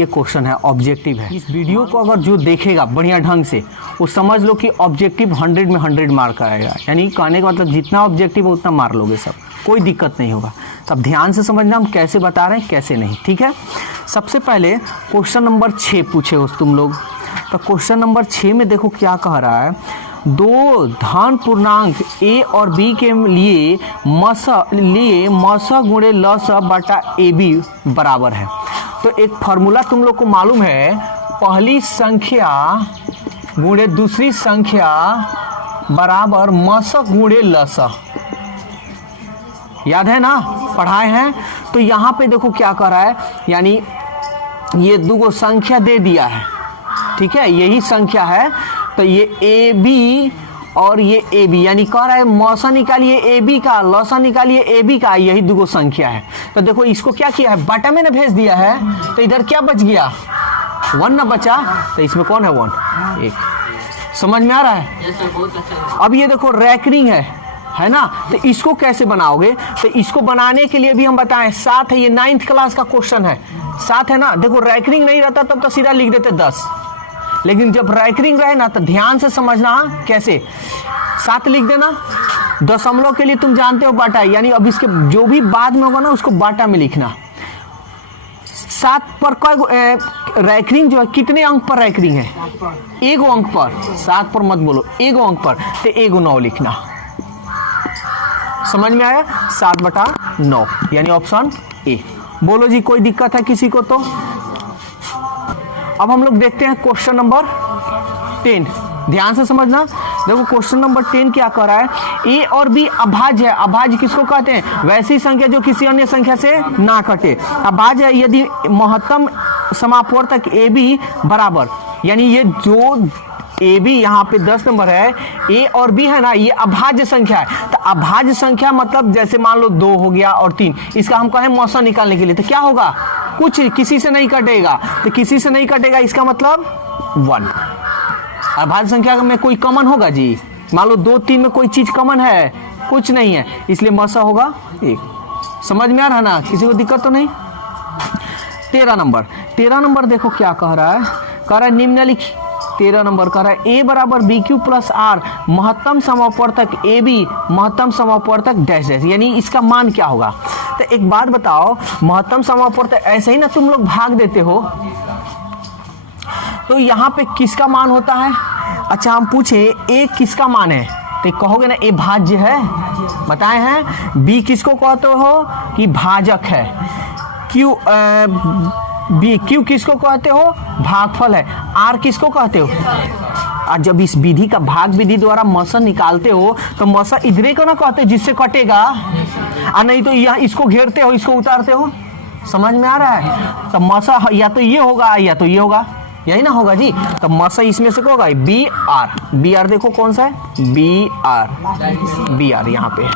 ये क्वेश्चन है, ऑब्जेक्टिव है। इस वीडियो को अगर जो देखेगा बढ़िया ढंग से वो समझ लो कि ऑब्जेक्टिव 100 में 100 मार्क आएगा। यानी कहने का मतलब जितना ऑब्जेक्टिव है उतना मार लोगे सब, कोई दिक्कत नहीं होगा। तब ध्यान से समझना हम कैसे बता रहे हैं कैसे नहीं, ठीक है। सबसे पहले क्वेश्चन नंबर 6 पूछे हो तुम लोग। तो क्वेश्चन नंबर 6 में देखो क्या कह रहा है, दो धन पूर्णांक a और b के लिए मस गुणे लस बटा ab बराबर है। तो एक फार्मूला तुम लोग को मालूम है, पहली संख्या गुणे दूसरी संख्या बराबर मस गुणे लस, याद है ना, पढ़ाए हैं। तो यहाँ पे देखो क्या कर रहा है, यानी ये दो संख्या दे दिया है, ठीक है, यही संख्या है। तो ये ए बी और ये ए बी, यानी कह रहा है मौसा निकालिए ए बी का, लौसा निकालिए ए बी का, यही दो संख्या है। तो देखो इसको क्या किया है, बटा में ना भेज दिया है, तो इधर क्या बच गया, 1 ना बचा। तो इसमें कौन है 1, 1। समझ में आ रहा है। अब ये देखो रैकरिंग है ना। तो इसको कैसे बनाओगे, तो इसको बनाने के लिए भी हम बताएं 7 है, ये 9th क्लास का क्वेश्चन है, 7 है ना। देखो रैकरिंग नहीं रहता तब तो सीधा लिख देते 10, लेकिन जब रैकरिंग रहे ना तो ध्यान से समझना कैसे, 7 लिख देना, दशमलव के लिए तुम जानते हो बाटा, यानी अब इसके जो भी बाद में होगा ना उसको बाटा में लिखना। 7 पर रैकरिंग जो है कितने अंक पर रैकरिंग है, 1 अंक पर, 7 पर मत बोलो, 1 अंक पर, तो 1/9 लिखना। समझ में आया, 7/9 यानी ऑप्शन ए। बोलो जी कोई दिक्कत है किसी को? तो अब हम लोग देखते हैं क्वेश्चन नंबर 10, ध्यान से समझना। देखो क्वेश्चन नंबर 10 क्या कह रहा है, ए और बी अभाज्य है। अभाज्य किसको कहते हैं, वैसी संख्या जो किसी अन्य संख्या से ना कटे। अभाज्य है यदि महत्तम समापवर्तक ए बी बराबर, यानी ये जो ए बी यहाँ पे 10 नंबर है, ए और बी है ना, ये अभाज्य संख्या है। तो अभाज्य संख्या मतलब जैसे मान लो 2 हो गया और 3, इसका हम कहें मौसा निकालने के लिए, तो क्या होगा, कुछ किसी से नहीं कटेगा। तो किसी से नहीं कटेगा इसका मतलब 1। अभाज्य संख्या में कोई कॉमन होगा जी, मान लो 2, 3 में कोई चीज कॉमन है, कुछ नहीं है, इसलिए मौसा होगा 1। समझ में आ रहा ना, किसी को दिक्कत तो नहीं। 13 नंबर देखो क्या कह रहा है, निम्नलिखित 13 नंबर कह रहा है, ए बराबर बी क्यू प्लस आर महत्तम समापवर्तक ए बी महत्तम समापवर्तक डैश डैश, यानी इसका मान क्या होगा। तो एक बात बताओ, महत्तम समापवर्तक ऐसे ही ना तुम लोग भाग देते हो, तो यहाँ पे किसका मान होता है। अच्छा हम पूछे ए किसका मान है, तो कहोगे ना ए भाज्य है, बताए हैं। बी किसको कहते हो कि भाजक है। क्यू बी क्यू किसको कहते हो, भागफल है। आर किसको कहते हो, और जब इस विधि का भाग विधि द्वारा मसा निकालते हो तो मसा इधरे को ना कहते जिससे कटेगा, और नहीं तो यहाँ इसको घेरते हो, इसको उतारते हो। समझ में आ रहा है। तो मसा या तो ये होगा या तो ये होगा, यही ना होगा जी। तो मसा इसमें से क्या होगा, बी आर। बी आर देखो कौन सा है, बी आर यहाँ पे।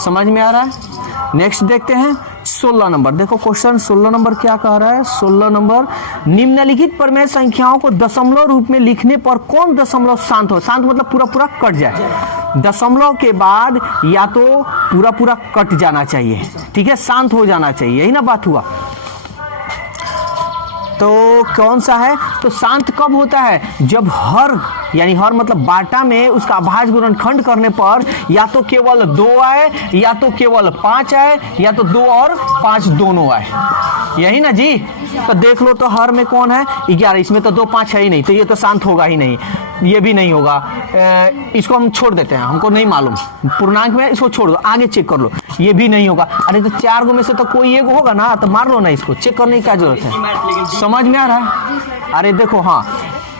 समझ में आ रहा है। नेक्स्ट देखते हैं 16 नंबर। देखो क्वेश्चन 16 नंबर क्या कह रहा है, 16 नंबर, निम्नलिखित प्रमेय संख्याओं को दशमलव रूप में लिखने पर कौन दशमलव शांत हो। शांत मतलब पूरा पूरा कट जाए, दशमलव के बाद या तो पूरा पूरा कट जाना चाहिए, ठीक है, शांत हो जाना चाहिए, यही ना बात हुआ। तो कौन सा है, तो शांत कब होता है, जब हर, यानी हर मतलब बाटा में उसका अभाज्य गुणनखंड करने पर या तो केवल 2 आए या तो केवल 5 आए या तो 2 और 5 दोनों आए, यही ना जी। तो देख लो तो हर में कौन है 11, इसमें तो 2 5 है ही नहीं, तो ये तो शांत होगा ही नहीं, ये भी नहीं होगा। इसको हम छोड़ देते हैं, हमको नहीं मालूम पूर्णांक में, इसको छोड़ दो, आगे चेक कर लो, ये भी नहीं होगा। अरे तो 4 गो में से तो कोई एक होगा ना, तो मार लो ना, इसको चेक करने की क्या जरूरत है। समझ में आ रहा है। अरे देखो हाँ,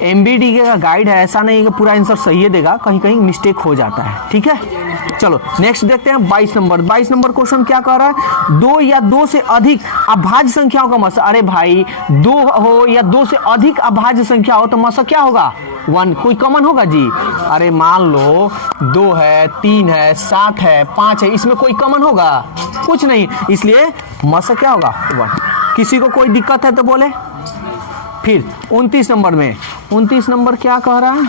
MBD का गाइड है, ऐसा नहीं कि पूरा आंसर सही देगा, कहीं कहीं मिस्टेक हो जाता है, ठीक है। चलो नेक्स्ट देखते हैं 22 नंबर। 22 नंबर क्वेश्चन क्या कह रहा है, 2 या 2 से अधिक अभाज्य संख्याओं का मसा। अरे भाई 2 हो या 2 से अधिक अभाज्य संख्या हो तो मसा क्या होगा, 1। कोई कॉमन होगा जी। अरे मान लो 2 है, 3 है, 7 है, 5 है, इसमें कोई कॉमन होगा, कुछ नहीं, इसलिए मसा क्या होगा, 1। किसी को कोई दिक्कत है तो बोले। फिर 29 नंबर में, 29 नंबर क्या कह रहा है,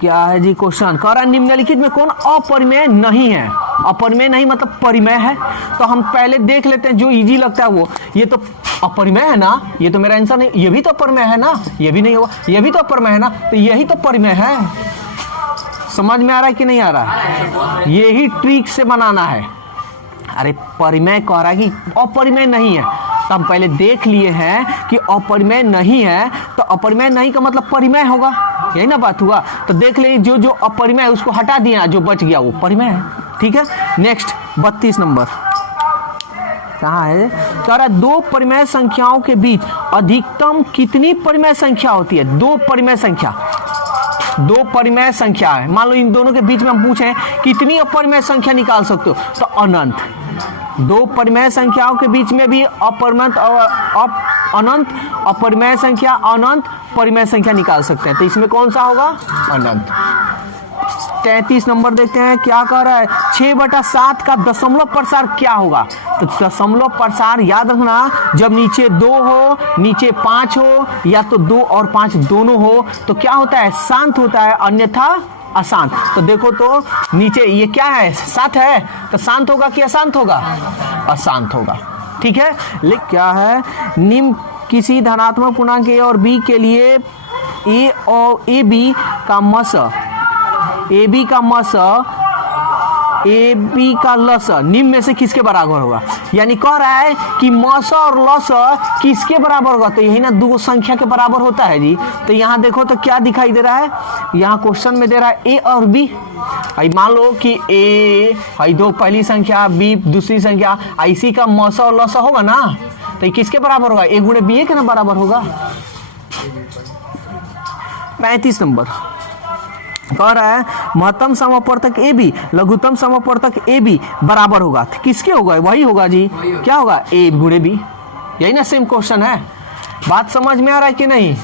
क्या है जी क्वेश्चन, कह रहा है निम्नलिखित में कौन अपरिमेय नहीं है। अपरिमेय नहीं मतलब परिमेय है, तो हम पहले देख लेते हैं जो इजी लगता है वो। ये तो अपरिमेय है ना, ये तो मेरा आंसर नहीं, ये भी तो अपरिमेय है ना, ये भी नहीं होगा, ये भी तो अपरिमेय है ना, तो यही तो परिमेय है। समझ में आ रहा है कि नहीं आ रहा है? यही ट्रिक से बनाना है। अरे परिमेय कह रहा है कि अपरिमेय नहीं है, तो हम पहले देख लिए हैं कि अपरिमेय नहीं है, तो अपरिमेय नहीं का मतलब परिमेय होगा, यही ना बात हुआ। तो देख ले जो जो अपरिमेय है उसको हटा दिया, जो बच गया वो परिमेय है। ठीक है, नेक्स्ट 32 नंबर कहाँ है? कह रहा है दो परिमेय संख्याओं के बीच अधिकतम कितनी परिमेय संख्या होती है? दो परिमेय संख्या, दो परिमेय संख्या है, मान लो इन दोनों के बीच में हम पूछें कितनी अपरिमेय संख्या निकाल सकते हो, तो अनंत। दो परिमेय संख्याओं के बीच में भी अपरिमित अनंत, अपरिमेय संख्या अनंत, परिमेय संख्या निकाल सकते हैं, तो इसमें कौन सा होगा? अनंत। 33 नंबर देखते हैं क्या कह रहा है? 6/7 का दशमलव प्रसार क्या होगा? तो दशमलव प्रसार याद रखना, जब नीचे 2 हो, नीचे 5 हो, या तो 2 और 5 दोनों हो, तो क्या होता है? शांत होता है, अन्यथा अशांत। तो देखो तो नीचे ये क्या है? 7 है, तो शांत होगा कि अशांत होगा? अशांत होगा। ठीक है, लेकिन क्या है? निम्न किसी धनात्मक पूर्णांक ए और बी के लिए ए और ए बी का मस, ए बी का मस, ए बी का लस निम्न में से किसके बराबर होगा? यानी कह रहा है कि मस और लस किसके बराबर होगा? तो यही ना दो संख्या के बराबर होता है जी। तो यहाँ देखो तो क्या दिखाई दे रहा है? यहाँ क्वेश्चन में दे रहा है ए और बी। मान लो कि ए दो पहली संख्या, बी दूसरी संख्या, इसी का मस और लस होगा ना, तो किसके बराबर होगा? ए गुणे बी के ना बराबर होगा। 35 नंबर कह रहा है महत्तम समवर्तक ए बी लघुत्तम समवर्तक ए बी बराबर होगा, तो किसके होगा? वही होगा जी। क्या होगा? ए गुणे बी। यही ना सेम क्वेश्चन है। बात समझ में आ रहा है कि नहीं?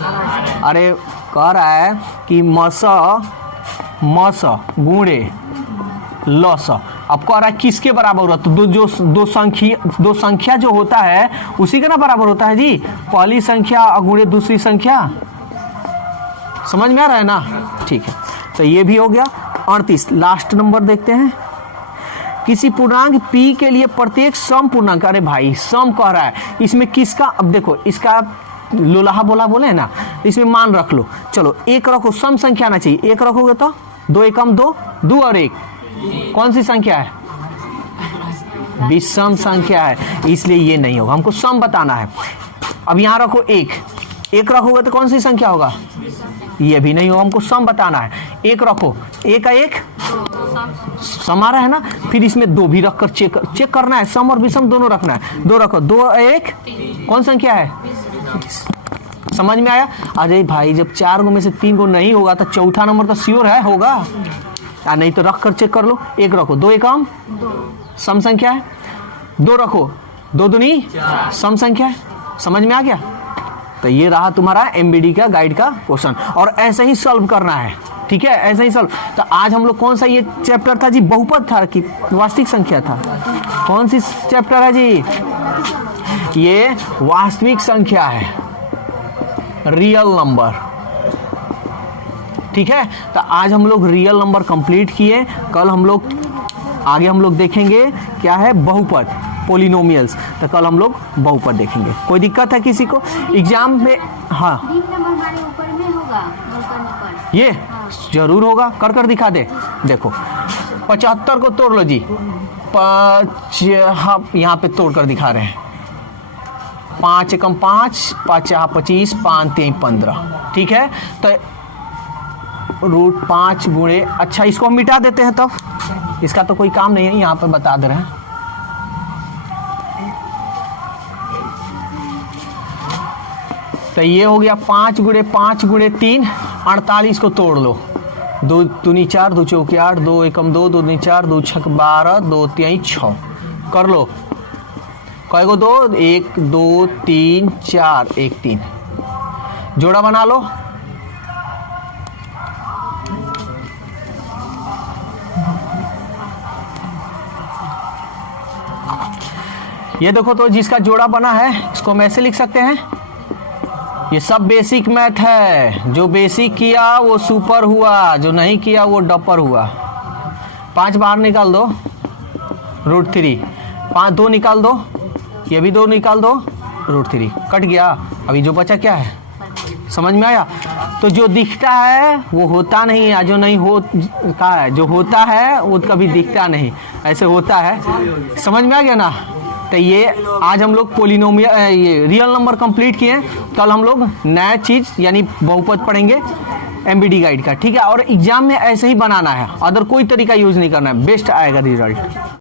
अरे कह रहा है कि मस गुणे लस, अब कह रहा है किसके बराबर होगा? तो दो संख्या जो होता है उसी का ना बराबर होता है जी। पहली संख्या गुणे दूसरी संख्या। समझ में आ रहा है ना? ठीक है, तो ये भी हो गया। 38 लास्ट नंबर देखते हैं। किसी पूर्णांक p के लिए प्रत्येक सम पूर्णांक, अरे भाई सम कह रहा है, इसमें किसका? अब देखो इसका लोलाहा बोला बोले है ना, इसमें मान रख लो। चलो एक रखो, सम संख्या आना चाहिए। एक रखोगे तो 2 एकम 2, 2 और 1 कौन सी संख्या है? विषम संख्या है, इसलिए ये नहीं होगा, हमको सम बताना है। अब यहाँ रखो एक रखोगे तो कौन सी संख्या होगा? ये भी नहीं होगा, हमको सम बताना है। एक रखो, एक का एक सम आ रहा है ना, फिर इसमें 2 भी रखकर चेक करना है, सम और विषम दोनों रखना है। 2 रखो, 2 1 कौन संख्या है? समझ में आया? अरे भाई जब 4 गो में से 3 गो नहीं होगा तो चौथा नंबर तो श्योर है होगा, या नहीं तो रख कर चेक कर लो। 1 रखो, 2 एकम सम संख्या है। 2 रखो, 2 दूनी सम संख्या है। समझ में आ गया? तो ये रहा तुम्हारा एमबीडी का गाइड का क्वेश्चन, और ऐसे ही सॉल्व करना है। ठीक है, ऐसे ही सॉल्व। तो आज हम लोग कौन सा ये चैप्टर था जी? बहुपद था कि वास्तविक संख्या था? कौन सी चैप्टर है जी? ये वास्तविक संख्या है, रियल नंबर। ठीक है, तो आज हम लोग रियल नंबर कंप्लीट किए। कल हम लोग आगे हम लोग देखेंगे क्या है? बहुपद, पोलिनोमियल्स। तो कल हम लोग बहुपद देखेंगे। कोई दिक्कत है किसी को एग्जाम में? हाँ हमारे ऊपर में होगा, ये हाँ। जरूर होगा, कर दिखा दे। देखो 75 को तोड़ लो जी, 5 यहाँ पे तोड़ कर दिखा रहे हैं। 5 एकम 5, 5 25, 5 3 15। ठीक है, तो √5 गुणे, अच्छा इसको हम मिटा देते हैं, तब इसका तो कोई काम नहीं है, यहाँ पर बता दे रहे हैं। तो ये हो गया 5 गुणे 5 गुणे 3, 48 को तोड़ लो। 2 दूनी 4, 2 चौके 8, 2 एकम 2, 2 दूनी 4, 2 छक 12, 2 तिहाई 6 कर लो। कईगो 2? 1 2 3 4 1 3, जोड़ा बना लो। ये देखो तो जिसका जोड़ा बना है इसको हम ऐसे लिख सकते हैं। ये सब बेसिक मैथ है, जो बेसिक किया वो सुपर हुआ, जो नहीं किया वो डपर हुआ। 5 बाहर निकाल दो, √3, 5 2 निकाल दो, ये भी 2 निकाल दो, √3 कट गया। अभी जो बचा क्या है, समझ में आया? तो जो दिखता है वो होता नहीं है, जो नहीं हो का है, जो होता है वो कभी दिखता नहीं, ऐसे होता है। समझ में आ गया ना? तो ये आज हम लोग पोलिनोमियल ये रियल नंबर कंप्लीट किए। कल हम लोग नया चीज़ यानी बहुपद पढ़ेंगे एमबीडी गाइड का, ठीक है? और एग्जाम में ऐसे ही बनाना है, अदर कोई तरीका यूज नहीं करना है, बेस्ट आएगा रिजल्ट।